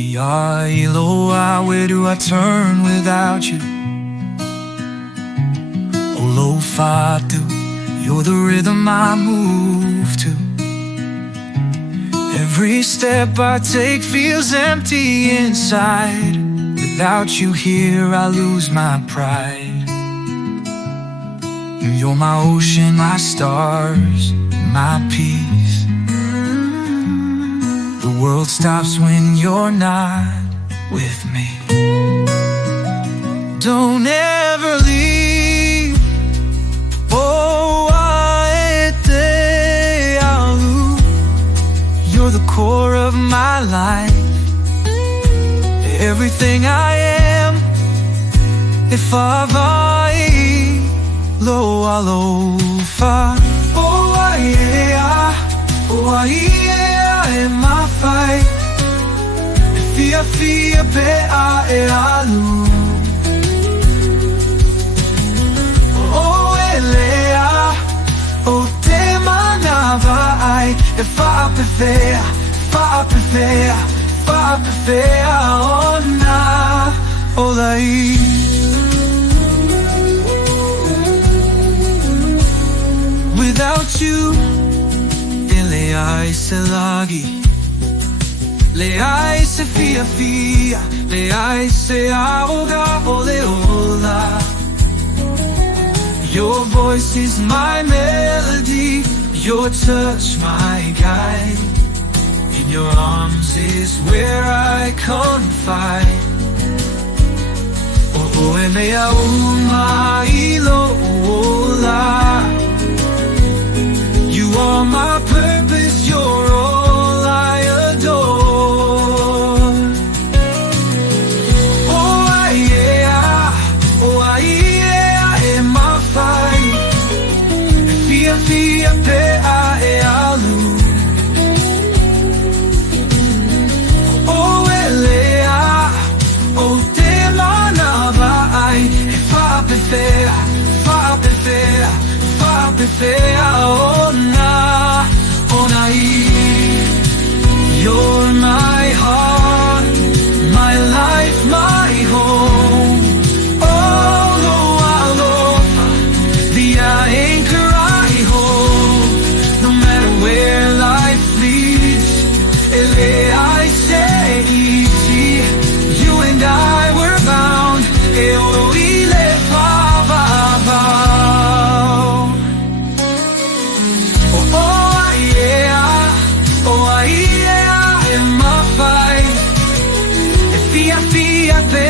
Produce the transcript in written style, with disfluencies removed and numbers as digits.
Fia Iloa, where do I turn without you? Olo Fatu, you're the rhythm I move to. Every step I take feels empty inside. Without you here, I lose my pride. You're my ocean, my stars, my peace. The world stops when you're not with me. Don't ever leave. Oh, you're the core of my life. Everything I am. If I lo alofa. Oh, in my fight. Fia pe e alu. Oh, elea. Oh, te manava ai. Fa pe fea, oh na, oh lai. Without you, ele ai se lagi, le ai se fia, le ai se ahoga, ole ola. Your voice is my melody, your touch my guide. In your arms is where I confide. Oh, e mea uma ilola. You are my purpose, you're all I adore. Oh, yeah, in my fight. Fia pe e alu. Fa pe fea, oh na, oh nai. You're my heart, my life, my home. Oh, lo aloha, the anchor I hold. No matter where life leads, ele I say easy. You and I were bound, e oro ile fava. Fia pe